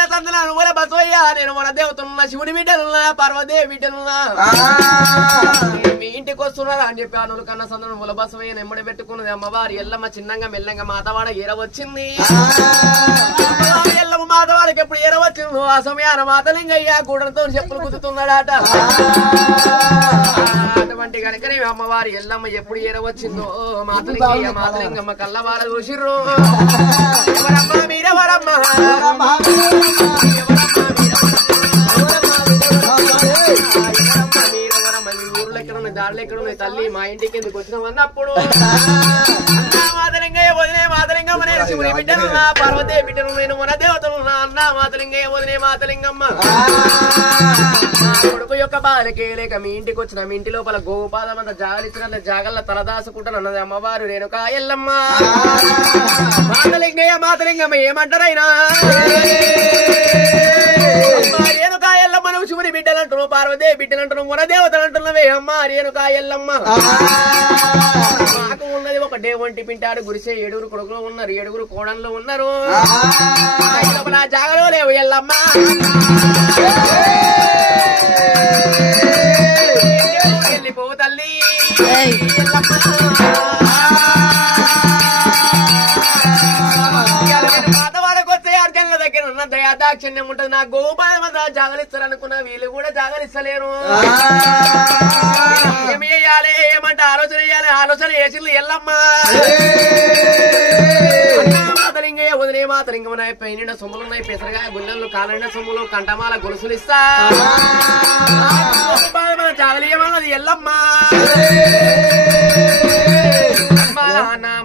బసయ్యా నేను మన దేవతలున్నా శివుడి బిడ్డలున్నా పార్వదేవి బిడ్డలున్నా మీ ఇంటికి వస్తున్నారా అని చెప్పి అనులు కన్న సందనం ముల బసవయ్య నెమ్మడి పెట్టుకున్నది అమ్మవారి ఎల్లమ్మ చిన్నంగా మెల్లంగా మాతవాడ ఏరవచ్చింది. ఎల్లమ్మ మాతవాడికి ఎప్పుడు ఏరవచ్చిందో ఆ సమయాన మాతలింగయ్య గూడంతో చెప్పులు కుదుతున్నాడట. అటువంటి కనుకనే అమ్మవారి ఎల్లమ్మ ఎప్పుడు ఏరవచ్చిందో మాతలింగయ్య మాతలింగమ్మ కళ్ళవార చూసిర్రు. ఎవరమ్మ మీరెవరమ్మ దారిలో ఎక్కడ ఉన్నాయి తల్లి మా ఇంటికి ఎందుకు వచ్చినాం అన్నప్పుడు మాతలింగయ్య వదిలే మాతలింగమ్మ నేను శివుని బిడ్డనున్నా పార్వదేవి బిడ్డను నేను మన దేవతలున్నా అన్న మాతలింగయ్య వదిలే మాతలింగమ్మ కొడుకు యొక్క బాలకే లేక మీ ఇంటికి వచ్చిన మీ ఇంటి లోపల గోపాదం అంత జాగలిచ్చిన జాగల్ల తలదాసుకుంటాను అన్నది అమ్మవారు రేణుకా ఎల్లమ్మ. మాతలింగయ్య మాతలింగమ్మ ఏమంటారైనా రేణుకా ఎల్లమ్మ నువ్వు శివుని బిడ్డలంటున్నావు పార్వదేవి బిడ్డలంటున్నావు మన దేవతలు అంటున్నావే అమ్మ రేణుకా ఎల్లమ్మ. మాకు ఉన్నది ఒకటే ఒంటి పింటాడు గురిసే 7 కొడుకులు ఉన్నారు 7 కోడళ్ళు ఉన్నారు నా జాగలో లేవు ఎల్లమ్మ. వెళ్ళిపోవు తల్లి మాతవాడకు వచ్చే అర్జన్ల దగ్గర ఉన్న దయాదాక్షిణ్యం ఉంటది. నా గోపాలం అంతా జాగరిస్తారు అనుకున్న వీళ్ళు కూడా జాగరిస్తలేరు. ఏమి చెయ్యాలి ఏమంటే ఆలోచన చేయాలి ఆలోచన చేసింది ఎల్లమ్మ. మాతలింగయ్య వదిలే మాతలింగమ్మ పైన సొమ్ములున్నాయి పెసరగా గుళ్ళలు కాలైన సొమ్ములు కంటమాల గొలుసులు ఇస్తా జాగలీయమన్నది ఎల్లమ్మ.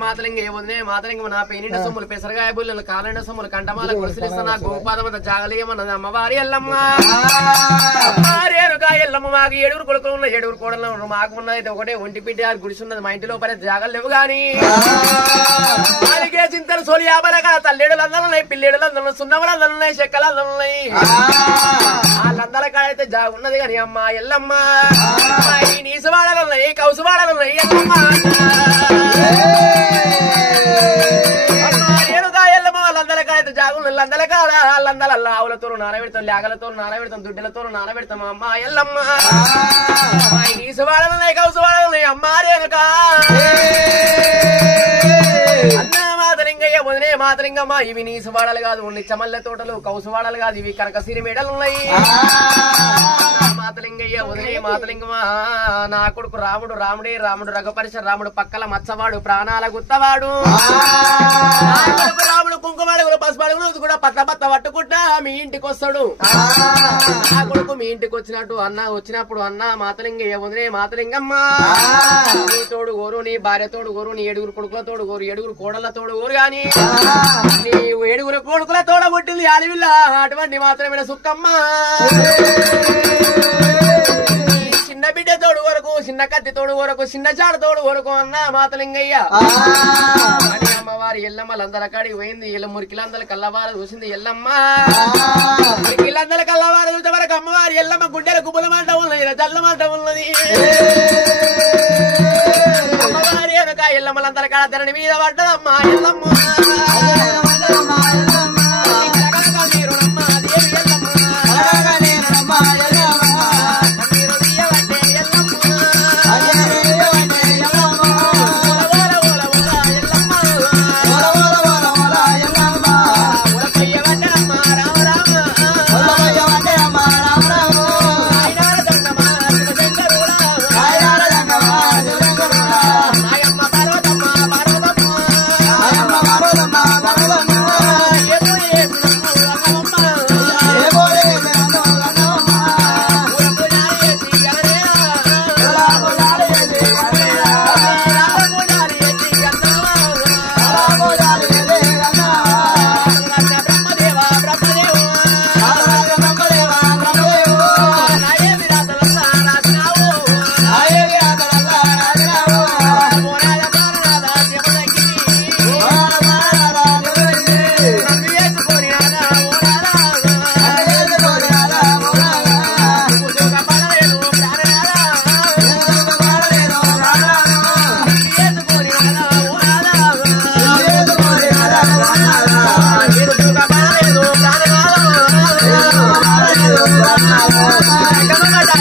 మాతలింగయ్య వదిలే మాతలింగమ్మ నా పెయినిండ సొమ్ములు పెసరగాయ బుల్లలు కాలైన సొమ్ములు కంటమాల గొలుసులు ఇస్తా నా గోపాదమంత జాగలీయమన్నది అమ్మవారి ఎల్లమ్మ. రేణుకా ఎల్లమ్మ మాకు 7 కొడుకులు ఉన్నాయి 7 కోడలు ఉన్నారు. మాకు ఉన్నది ఒకటే ఒంటి పిడ్డ గుడిసున్నది మా ఇంటి లోపల జాగలు లేవు గాని వాళ్ళకే చింతలు సోలి 50 తల్లేడులు అందరున్నాయి పిల్లేడులు అందరు సున్నములు అందరున్నాయి చెక్కలు అందరున్నాయి. వాళ్ళందరి కాడైతే జాగ ఉన్నది కాని అమ్మ ఎల్లమ్మ నీసువాడలున్నాయి కౌసువాడలున్నాయి ఎల్లమ్మ. రేణుకా ఎల్లమ్మ వాళ్ళందరి కాడైతే జాగులు వాళ్ళందరి కాడ వాళ్ళందరూ ఆవులతో నానబెడతాం లేగలతో నానబెడతాం దుడ్డలతో నానబెడతాం అమ్మ ఎల్లమ్మ. నీసువాడలున్నాయి కౌసువాడలున్నాయి అమ్మ రేణుకా. మాతలింగయ్య వదిలే మాతలింగమ్మ ఇవి నీసువాడలు కాదు ఉన్ని చమల్ల తోటలు కౌసువాడలు కాదు ఇవి కనకసిరి మేడలు ఉన్నాయి. మాతలింగయ్య వదిలే మాతలింగమ్మ నా కొడుకు రాముడు రాముడే రాముడు రఘుపరిశ రాముడు పక్కల మచ్చవాడు ప్రాణాల గుత్తవాడు రాముడు కుంకుమాడుగులు పసుపాడుగులు కూడా పత్త పత్త పట్టుకుంటా మీ ఇంటికి వస్తాడు. నా కొడుకు మీ ఇంటికి వచ్చినట్టు అన్న వచ్చినప్పుడు అన్న మాతలింగయ్య వదిలే మాతలింగమ్మ నీ తోడు గోరు నీ భార్య తోడు గోరు నీ 7 కొడుకుల తోడు గోరు 7 కోడళ్ళ తోడు గోరు గాని నీవు 7 కొడుకుల తోడ కొట్టింది ఆడవిల్ల అటువంటి మాత్రమే సుక్కమ్మ. చిన్న బిడ్డ తోడు వరకు చిన్న కత్తి తోడు వరకు చిన్న చాడ తోడు వరకు అన్న మాతలింగయ్య. అమ్మవారి ఎల్లమ్మలందరి కాడికి పోయింది ఇలా మురికిలందరి కల్లవార చూసింది ఎల్లమ్మ. మురికిలందరి కల్లవార చూసే వరకు అమ్మవారి ఎల్లమ్మ గుడ్డెల గుబ్బలమంట ఉన్నది చల్లమంట ఉన్నది. అమ్మవారి వెనక ఎల్లమ్మలందరి కాడ ధరణి మీద పడ్డదమ్మా ఎల్లమ్మ. Bye. ప్రాణనాథ